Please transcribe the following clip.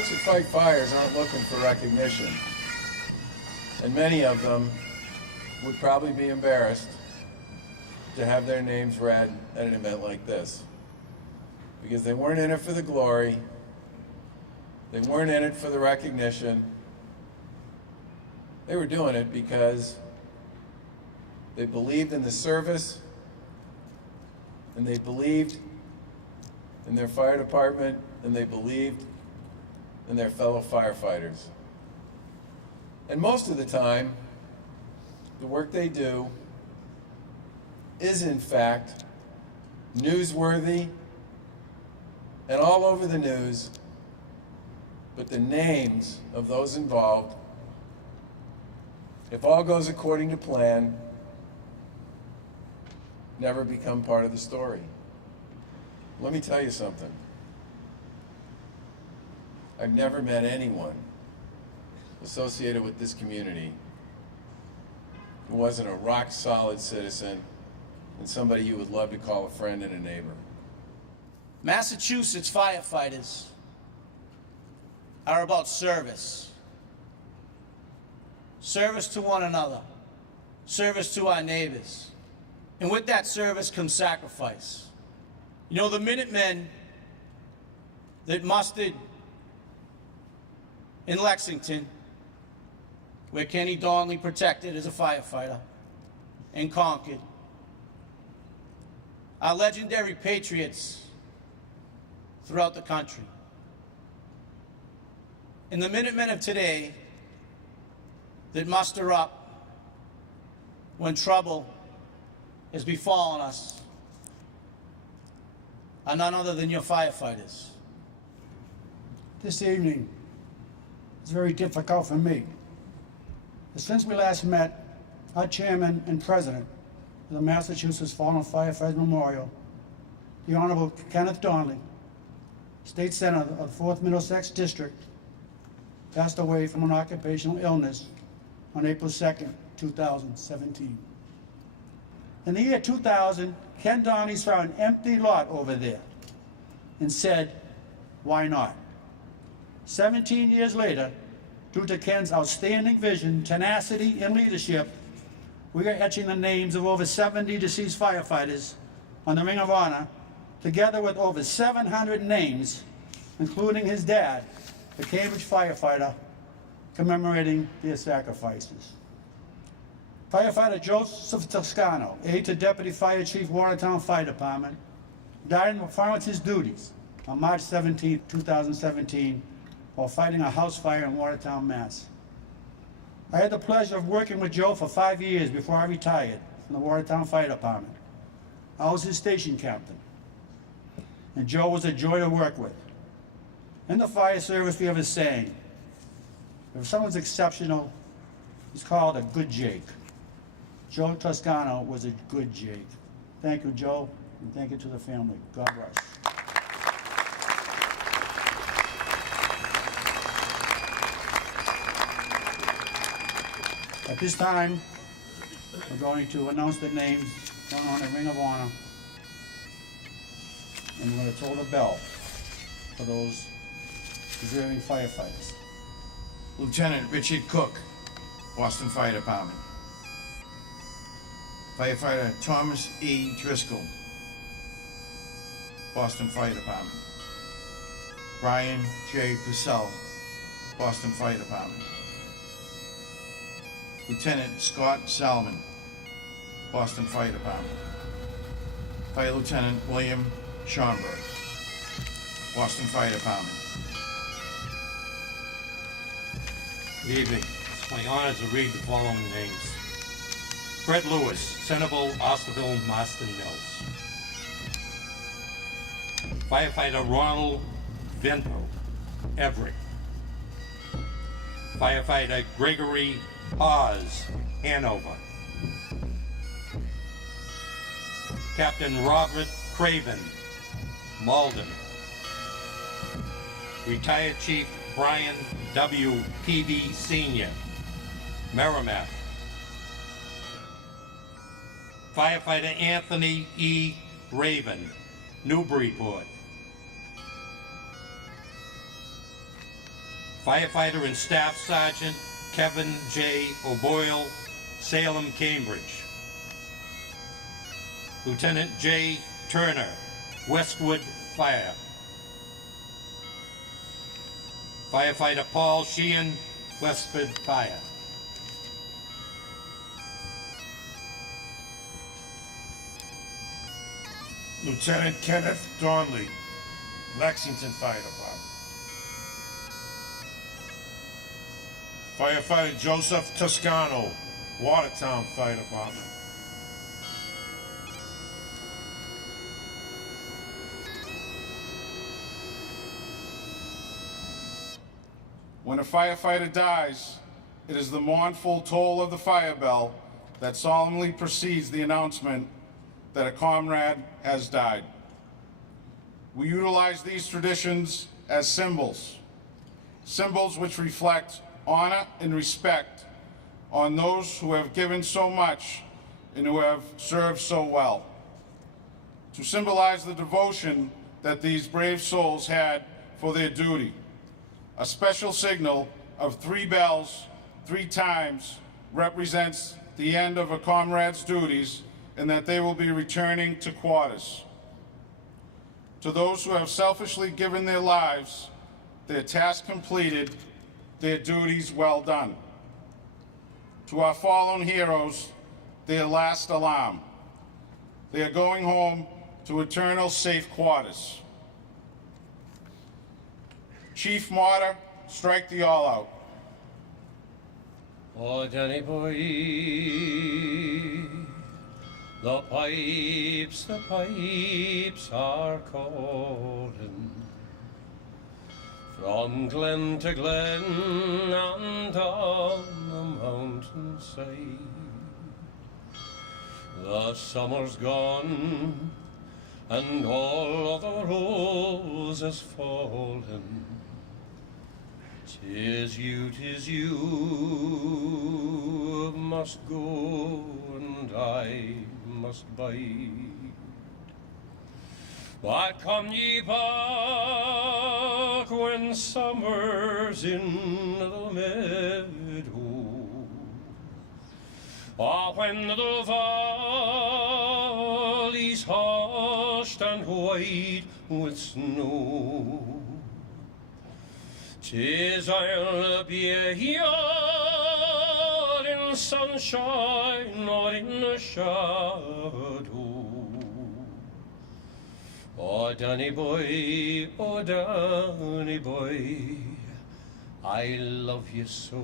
folks that fight fires aren't looking for recognition, and many of them would probably be embarrassed to have their names read at an event like this, because they weren't in it for the glory, they weren't in it for the recognition, they were doing it because they believed in the service and they believed in their fire department and they believed in their fellow firefighters. And most of the time, the work they do is in fact newsworthy and all over the news, but the names of those involved, if all goes according to plan, never become part of the story. Let me tell you something. I've never met anyone associated with this community who wasn't a rock-solid citizen and somebody you would love to call a friend and a neighbor. Massachusetts firefighters are about service. Service to one another. Service to our neighbors. And with that service comes sacrifice. You know, the Minutemen that mustered in Lexington, where Kenny Donnelly protected as a firefighter and conquered, are legendary patriots throughout the country. And the Minutemen of today that muster up when trouble has befallen us are none other than your firefighters. This evening is very difficult for me. Since we last met, our chairman and president of the Massachusetts Fallen Firefighters Memorial, the Honorable Kenneth Donnelly, State Senator of the 4th Middlesex District, passed away from an occupational illness on April 2nd, 2017. In the year 2000, Ken Donnelly saw an empty lot over there and said, why not? 17 years later, due to Ken's outstanding vision, tenacity, and leadership, we are etching the names of over 70 deceased firefighters on the Ring of Honor, together with over 700 names, including his dad, the Cambridge firefighter, commemorating their sacrifices. Firefighter Joseph Toscano, aide to Deputy Fire Chief, Watertown Fire Department, died in the performance of his duties on March 17, 2017, while fighting a house fire in Watertown, Mass. I had the pleasure of working with Joe for 5 years before I retired from the Watertown Fire Department. I was his station captain, and Joe was a joy to work with. In the fire service, we have a saying: if someone's exceptional, he's called a good Jake. Joe Toscano was a good Jake. Thank you, Joe, and thank you to the family. God bless. At this time, we're going to announce the names going on the Ring of Honor, and we're going to toll the bell for those deserving firefighters. Lieutenant Richard Cook, Boston Fire Department. Firefighter Thomas E. Driscoll, Boston Fire Department. Brian J. Purcell, Boston Fire Department. Lieutenant Scott Salmon, Boston Fire Department. Fire Lieutenant William Schomburg, Boston Fire Department. Good evening. It's my honor to read the following names. Fred Lewis, Centerville, Osterville, Marston Mills. Firefighter Ronald Vento, Everett. Firefighter Gregory Hawes, Hanover. Captain Robert Craven, Malden. Retired Chief Brian W. Peavy Sr., Merrimack. Firefighter Anthony E. Raven, Newburyport. Firefighter and Staff Sergeant Kevin J. O'Boyle, Salem, Cambridge. Lieutenant J. Turner, Westwood Fire. Firefighter Paul Sheehan, Westford Fire. Lieutenant Kenneth Donley, Lexington Fire Department. Firefighter Joseph Toscano, Watertown Fire Department. When a firefighter dies, it is the mournful toll of the fire bell that solemnly precedes the announcement that a comrade has died. We utilize these traditions as symbols which reflect honor and respect on those who have given so much and who have served so well. To symbolize the devotion that these brave souls had for their duty, a special signal of 3 bells 3 times represents the end of a comrade's duties and that they will be returning to quarters. To those who have selfishly given their lives, their task completed, their duties well done. To our fallen heroes, their last alarm. They are going home to eternal safe quarters. Chief Martyr, strike the all out. Oh, Danny boy, the pipes are calling from glen to glen and on the mountainside. The summer's gone and all of the roses fallen. 'Tis you must go and I must bide. But come ye back when summer's in the meadow, or when the valley's hushed and white with snow. 'Tis I'll be here in sunshine or in the shadow. Oh, Danny boy, I love you so.